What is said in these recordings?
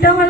Don't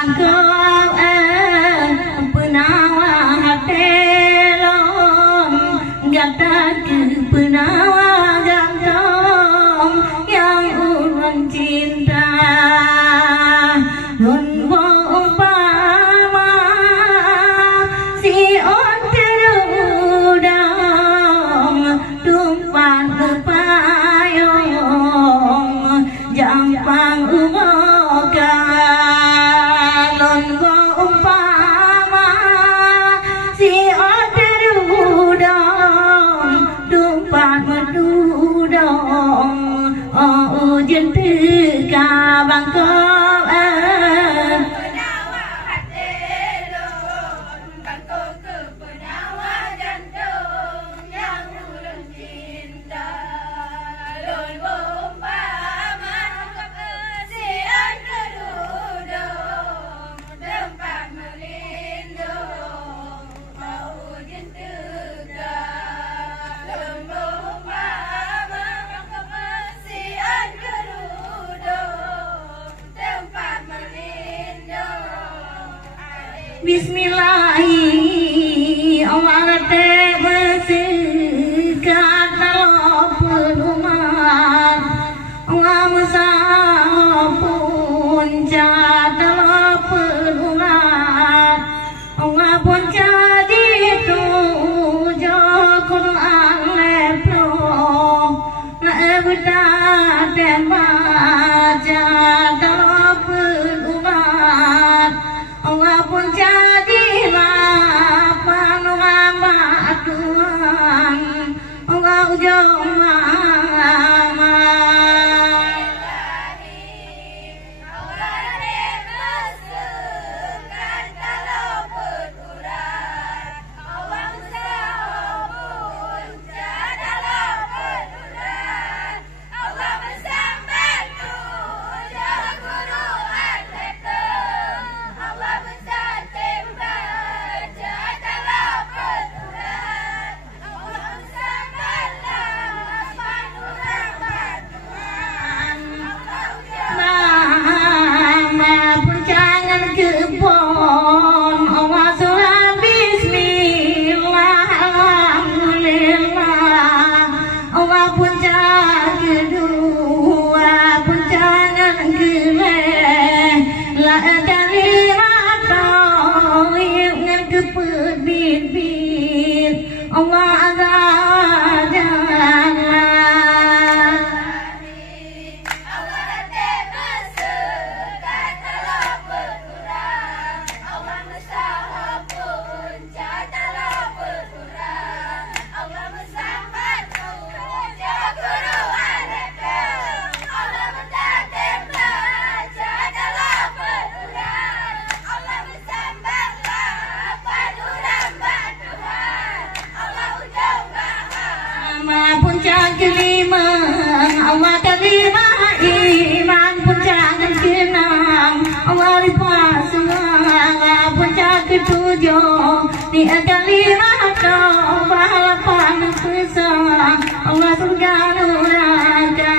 bangkok penawa hatelon gata ke penawa gantong yang ulun cinta non umpama si on terudang tumpan payung jampang umokan umpama si on terudang tumpan medudong oh jenteka bangkok Bismillahi Allah te bersekat dalam perumahan Allah musapun dalam perumahan Allah pun jadi tujuh Quran leplo na ebda tembaja dalam perumahan Allah pun jadilah panorama Tuhan Allah ujung mama Allah ada jalan Allah ada masukkan dalam peraturan Allah mensahapun dalam peraturan Allah mensambat puja guru anak Allah mendatem baca dalam peraturan Allah mensambatlah paduran batuhan puncak kelima Allah kelima iman puncak keenam Allah lipat semua puncak ketujuh dia kelima pahala panas besar Allah surga neraka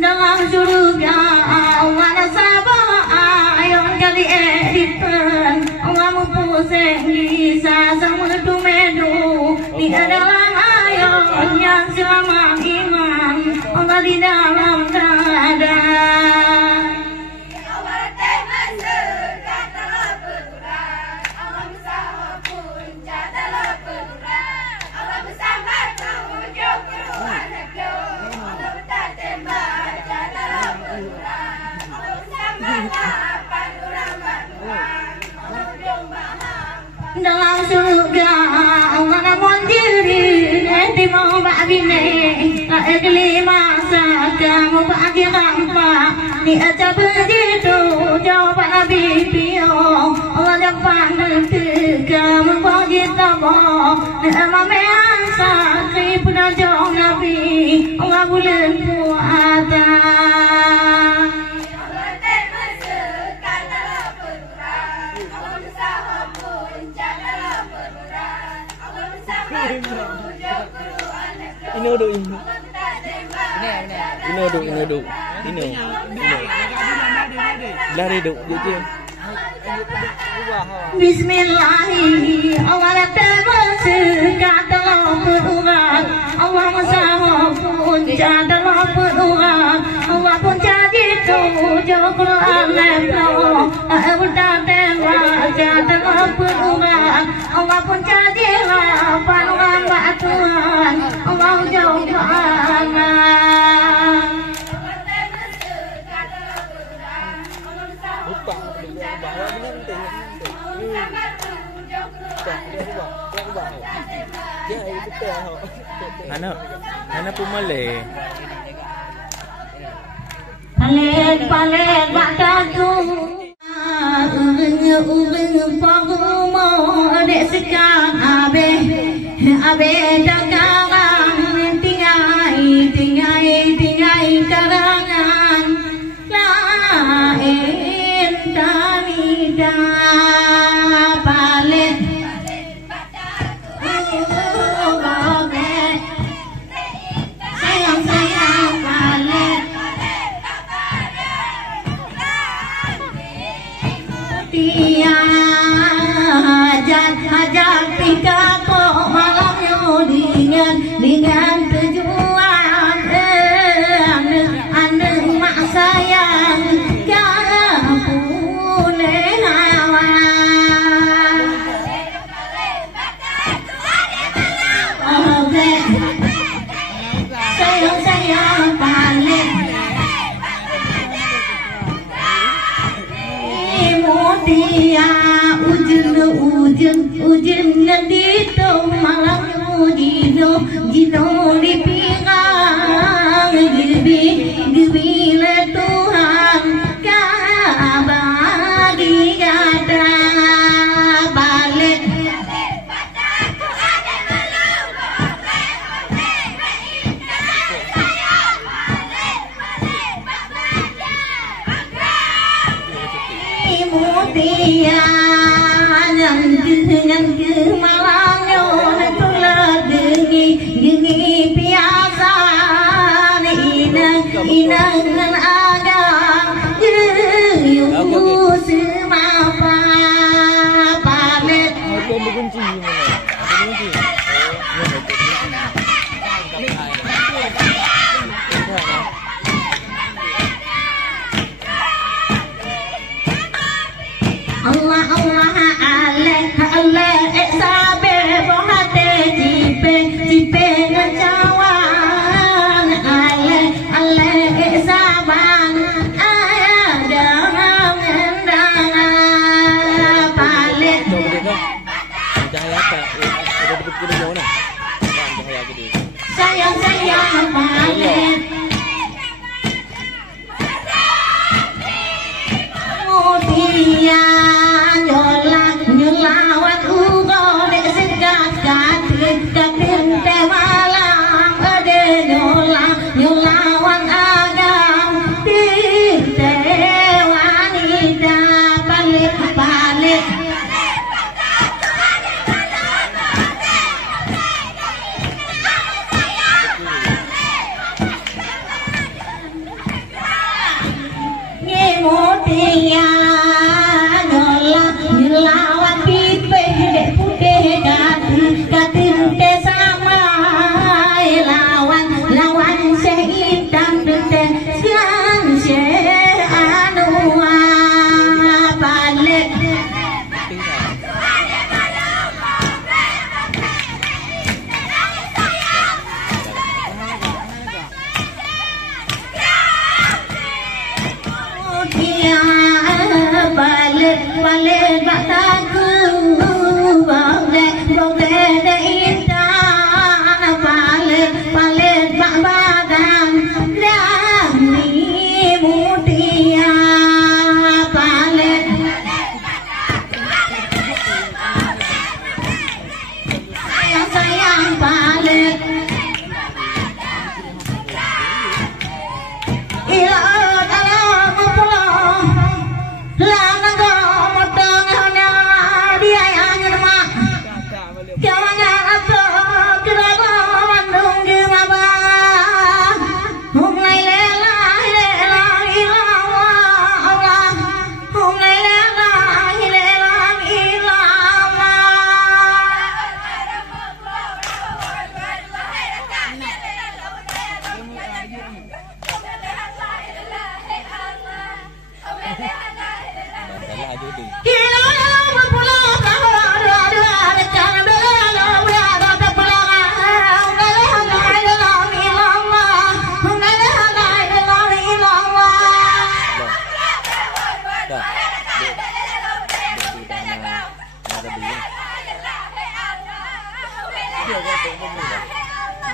dalam surga Allah nasabah ayam kali editan Allah mempusing bisa sama medu di dalam ayam yang selama iman Allah di dalam dada dalam surga Allah namun diri nanti mau babine tak kelima kamu bagi rampa ni aja begitu jawaban Nabi Pio Allah dapat kamu bagi tabah nama measa pun Ino do ino. Ino do ino do. Ino. Lari do je. Bismillahi Allah termasuk dalam perubahan Allah masalah pun dalam perubahan Allah pun jadi tujuh Quran leplo berdatang wajah dalam perubahan Allah pun jadi lapan hamba Tuhan Allah jauh Ana pumale. Palet bataku. Ureng pagumo dek sekarang abe dagang tinggai karangan lain tanida palet sayang palet dia hajat tika kok malamnya dengan tujuan ane mak sayang kapune hawa oke sayang palet dia ujung ngendito malam jino di pinggang gibi le Tuhan kabagi gada balik mutia yang malamnya tulah gengi biasa inangan agak semapa palet Allah sabe bohate jipe ngecawan Allah sabang ada ngendang palet sayang palet mutia nyolawat ugo dek segat katin malam ade nyolawan agam tinte wanita palet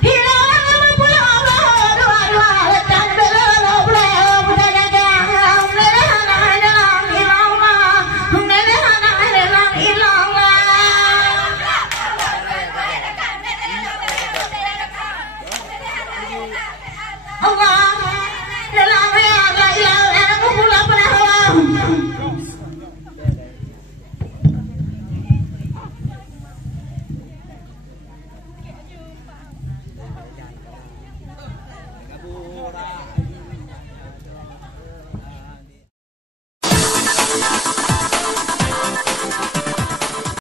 Hilo